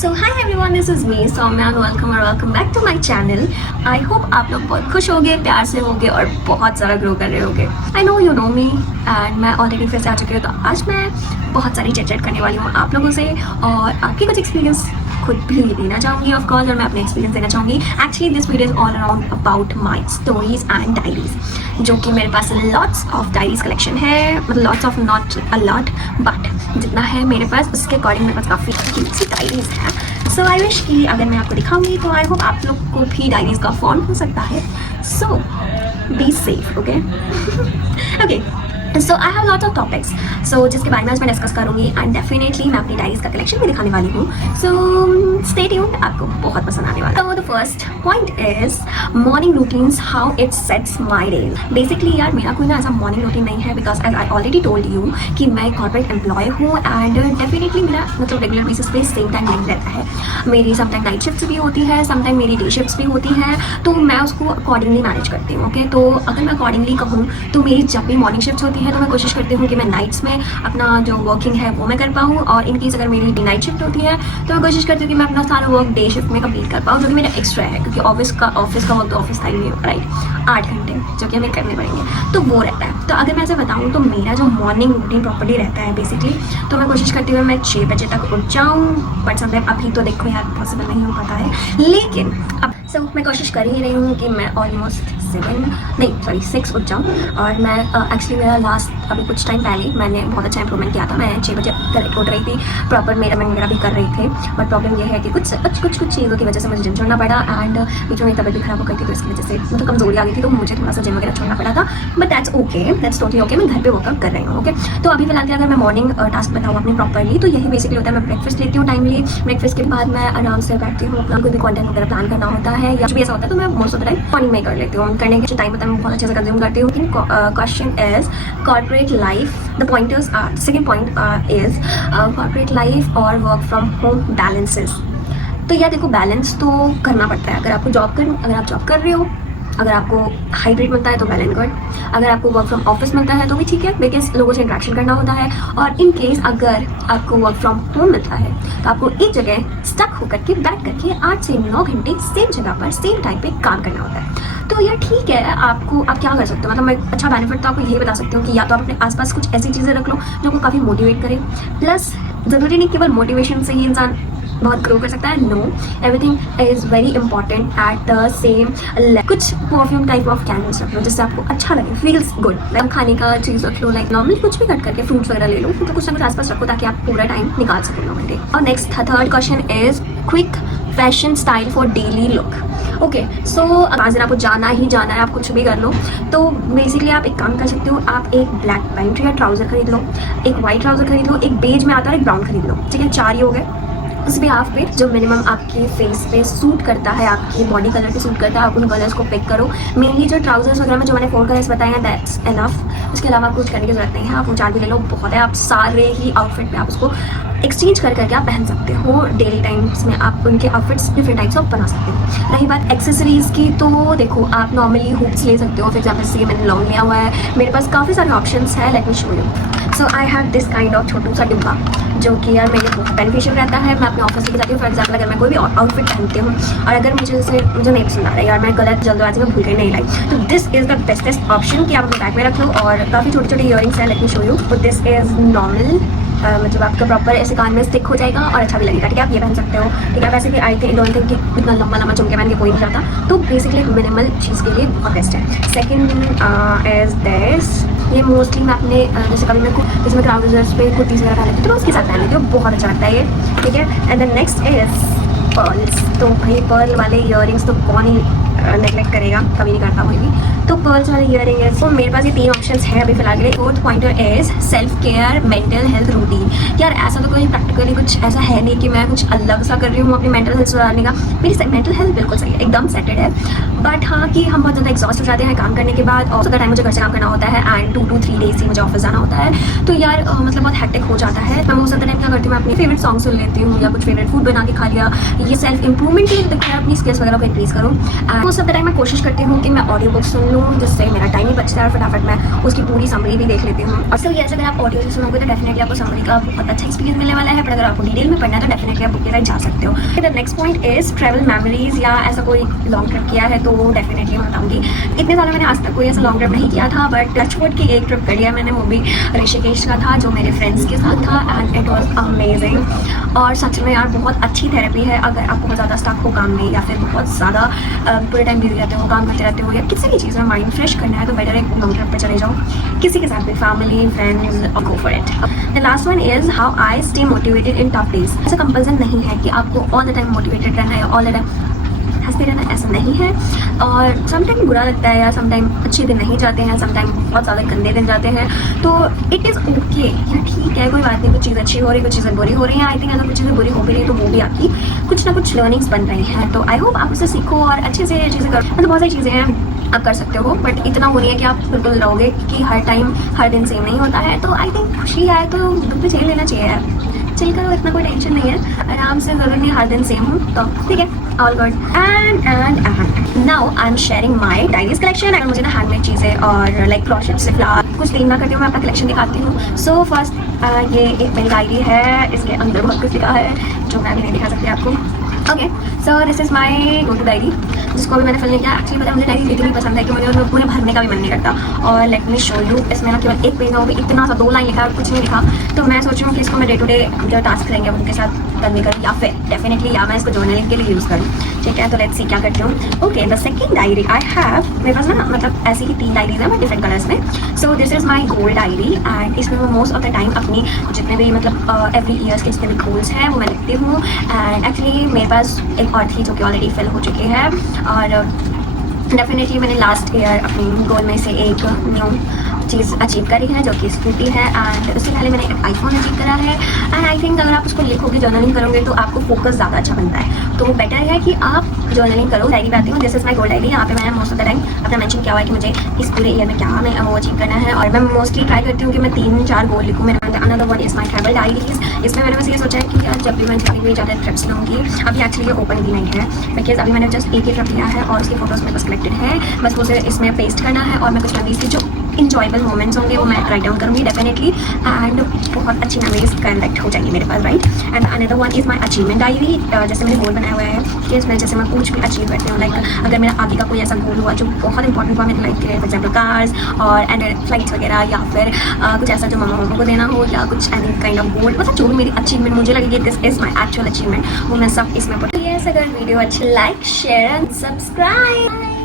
So hi everyone, this is me Saumya and welcome back to my channel. I hope आप लोग बहुत खुश होगे, प्यार से होगे और बहुत सारा ग्रो कर रहे होगे। I know you know me and मैं ऑलरेडी फिर से आ चुकी हूँ। तो आज मैं बहुत सारी चैट करने वाली हूँ आप लोगों से और आपके कुछ एक्सपीरियंस खुद भी देना चाहूँगी ऑफ कोर्स, और मैं अपने एक्सपीरियंस देना चाहूँगी। Actually this video is all around about my stories and diaries, जो कि मेरे पास लॉट्स ऑफ डायरीज कलेक्शन है। मतलब lots of, not a lot, but जितना है मेरे पास उसके अकॉर्डिंग मेरे पास काफ़ी सी डायरीज हैं। सो आई विश कि अगर मैं आपको दिखाऊंगी तो आई होप आप लोग को भी डायरीज का फॉर्म हो सकता है। So be safe, okay okay. So I have lots of topics जिसके बारे में आज मैं डिस्कस करूंगी एंड डेफिनेटली मैं अपनी डायरीज का कलेक्शन भी दिखाने वाली हूँ। सो स्टे ट्यून्ड, आपको बहुत पसंद आने वाला है। तो the first point is morning routines, how it sets my day. Basically यार मेरा कोई ना ऐसा मॉर्निंग रूटीन नहीं है, because as I already told you कि मैं कॉर्पोरेट एम्प्लॉय हूँ एंड डेफिनेटली मेरा मतलब रेगुलर बेसिस पे सेम टाइम नहीं रहता है। मेरी समटाइम नाइट शिफ्ट भी होती है, समटाइम मेरी डे शिफ्ट भी होती है, तो मैं उसको अकॉर्डिंगली मैनेज करती हूँ। ओके, तो अगर मैं अकॉर्डिंगली कहूँ तो मेरी जब भी मॉर्निंग शिफ्ट होती है तो मैं कोशिश करती हूँ कि मैं नाइट्स में अपना जो वर्किंग है वो मैं कर पाऊँ, और इन केस अगर मेरी नाइट शिफ्ट होती है तो मैं कोशिश करती हूँ कि मैं अपना सारा वर्क डे शिफ्ट में कंप्लीट कर पाऊँ, जो कि मेरा एक्स्ट्रा है, क्योंकि ऑफिस का वर्क तो ऑफिस टाइम में राइट 8 घंटे जो कि हमें करने पड़ेंगे, तो वो रहता है। तो अगर मैं ऐसे बताऊँ तो मेरा जो मॉर्निंग रूटीन प्रॉपर्ली रहता है बेसिकली, तो मैं कोशिश करती हूँ मैं 6 बजे तक उठ जाऊँ, बट समटाइम अभी तो देखो यार पॉसिबल नहीं हो पाता है, लेकिन अब मैं कोशिश कर ही रही हूँ कि मैं ऑलमोस्ट 6 उठ जाऊँ। और मैं एक्चुअली मेरा लास्ट अभी कुछ टाइम पहले मैंने बहुत अच्छा इंप्रूवमेंट किया था। मैं 6 बजे करेक्ट उठ रही थी, प्रॉपर मेरा मन वगैरह भी कर रही थी, बट प्रॉब्लम ये है कि कुछ चीज़ों की वजह से मुझे जिम छोड़ना पड़ा एंड बीच में तबियत भी खराब हो गई थी, तो इसकी वजह से मतलब कमजोरी आ गई थी, तो मुझे थोड़ा सा जिम वगैरह छोड़ना पड़ा था। But that's okay, that's totally okay, मैं घर पे वर्कआउट कर रही हूँ। ओके, तो अभी फिलहाल अगर मैं मॉर्निंग टास्क बताऊँ अपनी प्रॉपरली तो यही बेसिकली होता है। मैं ब्रेकफास्ट लेती हूँ टाइमली, ब्रेकफास्ट के बाद मैं आराम से बैठती हूँ, अपना कोई भी कंटेंट वगैरह प्लान करना होता है या कुछ भी ऐसा होता है तो मैं most of the time morning में कर लेती हूँ। करने के टाइम होता है मैं बहुत अच्छे से कंज्यूम करती हूँ। Question is corporate life, the pointers are, second point is corporate life और वर्क फ्रॉम होम बैलेंसेस। तो यार देखो, बैलेंस तो करना पड़ता है। अगर आप जॉब कर रहे हो, अगर आपको हाइब्रिड मिलता है तो वेल एंड गुड, अगर आपको वर्क फ्रॉम ऑफिस मिलता है तो भी ठीक है, बिकॉज लोगों से इंटरेक्शन करना होता है। और इन केस अगर आपको वर्क फ्रॉम होम मिलता है तो आपको एक जगह स्टक होकर के बैठ करके 8 से 9 घंटे सेम जगह पर सेम टाइम पे काम करना होता है। तो यार ठीक है, आप क्या कर सकते हो, मतलब मैं अच्छा बेनिफिट तो आपको यही बता सकती हूँ कि या तो आप अपने आसपास कुछ ऐसी चीज़ें रख लो जो आपको काफ़ी मोटिवेट करे। प्लस ज़रूरी नहीं केवल मोटिवेशन से ही इंसान बहुत ग्रो कर सकता है, no, everything is very important at the same. कुछ परफ्यूम टाइप ऑफ कैंडल्स रख लो जिससे आपको अच्छा लगे, फील्स गुड। खाने का चीज़ रख लो, लाइक नॉर्मली कुछ भी कट करके फ्रूट्स वगैरह ले लो, तो कुछ ना कुछ आसपास रखो ताकि आप पूरा टाइम निकाल सको नॉर्मली। और next third question is quick fashion style for daily look. Okay, so आज दिन आपको जाना है, आप कुछ भी कर लो, तो बेसिकली आप एक काम कर सकते हो, आप एक ब्लैक पैंट या ट्राउजर खरीद लो, एक वाइट ट्राउजर खरीद लो, एक बेज में आता है, एक ब्राउन खरीद लो, ठीक है, 4 ही हो गए। उस पर हाफ पे जो मिनिमम आपके फेस पे सूट करता है, आपके बॉडी कलर पे सूट करता है, आप उन कलर्स को पिक करो। मेनली जो ट्राउजर्स वगैरह में जो मैंने 4 कलर्स बताए हैं दैट्स इनफ, उसके अलावा कुछ करने की जरूरत नहीं है। आप वो 4 भी ले लो, बहुत है। आप सारे ही आउटफिट पे आप उसको एक्सचेंज करके आप पहन सकते हो। डेली टाइम्स में आप उनके आउटफिट्स डिफरेंट टाइप्स ऑफ बना सकते हो। रही बात एक्सेसरीज़ की, तो देखो आप नॉर्मली हुक्स ले सकते हो, फॉर एग्जाम्पल से मैंने लॉन्ग लिया हुआ है, मेरे पास काफ़ी सारे ऑप्शंस है, let me show you. So I have this kind of छोटू सा डिब्बा जो कि यार मेरे बहुत बेनिफिशियल रहता है। मैं अपने ऑफिस लेके जाती हूँ, फॉर एग्जाम्पल अगर मैं कोई भी आउटफिट पहनती हूँ और अगर मुझे नहीं पसंद आ रहा है, यार मैं गलत जल्दबाजी में भूल गई नहीं लाई, तो this is the bestest option कि आप अपने बैग में रख लो। और काफ़ी छोटे छोटे इयरिंग्स हैं, लेट मी शो यू। तो दिस इज़ नॉर्मल, मतलब आपका प्रॉपर ऐसे कान में स्टिक हो जाएगा और अच्छा भी लगेगा, ठीक है, आप ये पहन सकते हो, ठीक है। वैसे भी आई डोंट थिंक कि इतना लंबा झुमके पहन के कोई नहीं जाता, तो बेसिकली मिनिमल चीज़ के लिए बहुत बेस्ट है। सेकेंड इज दिस, ये मोस्टली मैं अपने जैसे कभी मैं जैसे मैं ट्राउजर्स पे कुर्तीज़ वगैरह पहन लेती हूँ तो उसके साथ पहन लेती हूँ, बहुत अच्छा लगता है ये, ठीक है। And then next is pearls. तो भाई पर्ल वाले इयरिंग्स तो कौन ही नेगलेक्ट करेगा, कभी नहीं करता कोई भी, तो पर्ल्स वाले इयरिंग है। तो मेरे पास ये 3 ऑप्शंस हैं अभी फिलहाल के लिए। Fourth pointer is self care, mental health routine. यार ऐसा तो कोई प्रैक्टिकली कुछ ऐसा है नहीं कि मैं कुछ अलग सा कर रही हूँ अपनी मेंटल हेल्थ सुधारने का। मेरी मेंटल हेल्थ बिल्कुल सही है, एकदम सेटेड है, बट हाँ कि हम बहुत ज़्यादा एग्जॉस्ट हो जाते हैं काम करने के बाद, और ज़्यादा टाइम मुझे घर से काम करना होता है एंड 2 to 3 डेज ही मुझे ऑफिस जाना होता है, तो यार मतलब बहुत हैक्टिक हो जाता है। मैं मोस्ट ऑफ द टाइम क्या करती हूँ, मैं अपनी फेवरेट सॉन्ग सुन लेती हूँ या कुछ फेवरेट फूड बना के खा लिया। ये सेल्फ इंप्रूवमेंट के लिए देखो, अपनी स्किल्स वगैरह को इंक्रीज करूँ। मोस्ट ऑफ द टाइम मैं कोशिश करती हूँ कि मैं ऑडियो बुक सुन लूँ लूँ, जिससे मेरा टाइम भी बचता है और फटाफट मैं उसकी पूरी समरी भी देख लेती हूँ। और सर ये अगर आप ऑडियो से सुनोगे तो डेफिनेटली आपको समरी का बहुत अच्छा एक्सपीरियंस मिलने वाला है, पर अगर आपको डिटेल में पढ़ना है तो डेफिनेटली आप बुक के साथ जा सकते हो। The next point is travel memories, या ऐसा कोई लॉन्ग ट्रिप किया है तो डेफिनेटली मैं बताऊँगी। इतने सालों मैंने आज तक कोई ऐसा लॉन्ग ट्रिप नहीं किया था, बट टचवुड की एक ट्रिप करी है मैंने, वो भी ऋषिकेश का था जो मेरे फ्रेंड्स के साथ था, एंड इट वॉज अमेजिंग। और सच में यार बहुत अच्छी थेरेपी है अगर आप बहुत ज़्यादा स्टक हो काम में, या फिर बहुत ज़्यादा पूरे टाइम बिजी रहते हो, काम करते रहते हो, या किसी भी चीज़ में माइंड फ्रेश करना है तो बेटर एक लॉन्ग ट्रिप पर चले जाओ किसी के साथ भी, फैमिली फ्रेंड्स, और go for it. The last one is how I stay motivated in tough days. ऐसा कंपल्सन नहीं है कि आपको ऑल द टाइम मोटिवेटेड रहना है, ऑल द टाइम हंसते रहना, ऐसा नहीं है। और समटाइम बुरा लगता है, या समटाइम अच्छे दिन नहीं जाते हैं, समटाइम बहुत ज़्यादा गंदे दिन जाते हैं, तो इट इज़ ओके, या ठीक है, कोई बात नहीं। कुछ चीज़ अच्छी हो रही, कुछ चीज़ें बुरी हो रही हैं। आई थिंक अगर कुछ चीज़ें बुरी हो भी रही तो वो भी आपकी कुछ ना कुछ लर्निंग्स बन रही हैं। तो आई होप आप उससे सीखो और अच्छे से चीज़ें करो। मतलब बहुत सारी चीज़ें हैं आप कर सकते हो, बट इतना वो नहीं है कि आप बिल्कुल रहोगे कि हर टाइम हर दिन सेम नहीं होता है। तो आई थिंक खुशी आए तो दुख भी झेल लेना चाहिए यार, चिल करो, इतना कोई टेंशन नहीं है, आराम से। ज़रूर नहीं हर दिन सेम हो, तो ठीक है, all good. And now I am sharing my diaries collection. अगर मुझे ना हैंडमेड चीज़ें और लाइक क्रॉशेट से फ्लावर कुछ देखना करती हूँ, मैं अपना कलेक्शन दिखाती हूँ। सो फर्स्ट ये एक मेरी डायरी है, इसके अंदर बहुत कुछ लिखा है जो मैं अभी नहीं दिखा सकती आपको। Okay, so this is my go to diary, जिसको भी मैंने फिल नहीं किया। एक्चुअली पता है मुझे डायरी इतनी पसंद है कि मुझे उसमें पूरे भरने का भी मन नहीं करता। और लेट मी शो यू, इसमें ना केवल एक पेज में वो भी इतना सा 2 लाइन लिखा है, कुछ नहीं लिखा। तो मैं सोच रही हूँ कि इसको मैं डे टू डे जो टास्क रहेंगे उनके साथ करने करूँ, या फिर डेफिनेटली या मैं इसको जर्नलिंग के लिए यूज़ करूँ। ठीक है, तो लेट्स सी क्या करती हूँ। Okay, the second diary I have, मेरे पास ना मतलब ऐसी ही 3 डायरीज हैं बट डिफरेंट कलर्स में। सो this is my goal diary, and इसमें मैं मोस्ट ऑफ द टाइम अपनी जितने भी मतलब एवरी ईयर्स के जितने भी गोल्स हैं वो मैं लिखती हूँ। एंड एक्चुअली मेरे पास एक और थी जो कि ऑलरेडी फिल हो चुकी है, और डेफिनेटली मैंने लास्ट ईयर अपनी गोल में से एक न्यू चीज़ अचीव करी है जो कि स्कूटी है, एंड उससे पहले मैंने एक आईफोन अचीव करा है। एंड आई थिंक अगर आप उसको लिखोगे, जर्नलिंग करोगे तो आपको फोकस ज़्यादा अच्छा बनता है। तो बेटर है कि आप जर्नलिंग करो। डायरी पे आती हूँ, this is my goal diary. यहाँ पे मैंने मोस्ट ऑफ द टाइम अपना मेंशन किया हुआ है कि मुझे इस पूरे ईयर में क्या मैं वो अचीव करना है, और मैं मोस्टली ट्राई करती हूँ कि मैं 3-4 गोल लिखूँ। मेरा another one is my travel diaries. इसमें मैंने बस ये सोचा है कि यार जब भी मैं कभी भी ज़्यादा ट्रिप्स लूँगी, अभी एक्चुअली ये ओपन भी नहीं है बिकॉज अभी मैंने जस्ट एक ही ट्रिप लिया है और उसकी फोटोज़ मेरे पास कलेक्टेड है, बस उसे इसमें पेस्ट करना है। और मैं कुछ मेमोरीज के जो इंजॉयबल मोमेंट्स होंगे वो मैं राइट डाउन करूँगी डेफिनेटली, एंड बहुत अच्छी मेमोरीज कलेक्ट हो जाएंगी मेरे पास, right. And another one is my achievement diary. जैसे मैंने गोल बनाया हुआ है कि इसमें जैसे मैं कुछ भी अचीव करती हूँ, लाइक अगर मेरा आगे का कोई ऐसा गोल हुआ जो बहुत इंपॉर्टेंट हुआ मेरे लाइफ के लिए, फॉर एग्जाम्पल कार्स और एंड फ्लाइट्स वगैरह, या फिर कुछ ऐसा जो मम्मा पापा को देना हो, या कुछ एनी काइंड ऑफ गोल, मतलब जो भी मेरी अचीवमेंट मुझे लगेगी this is my actual achievement, वो मैं सब इसमें पढ़ती हूँ। अगर वीडियो अच्छी, लाइक शेयर एंड सब्सक्राइब।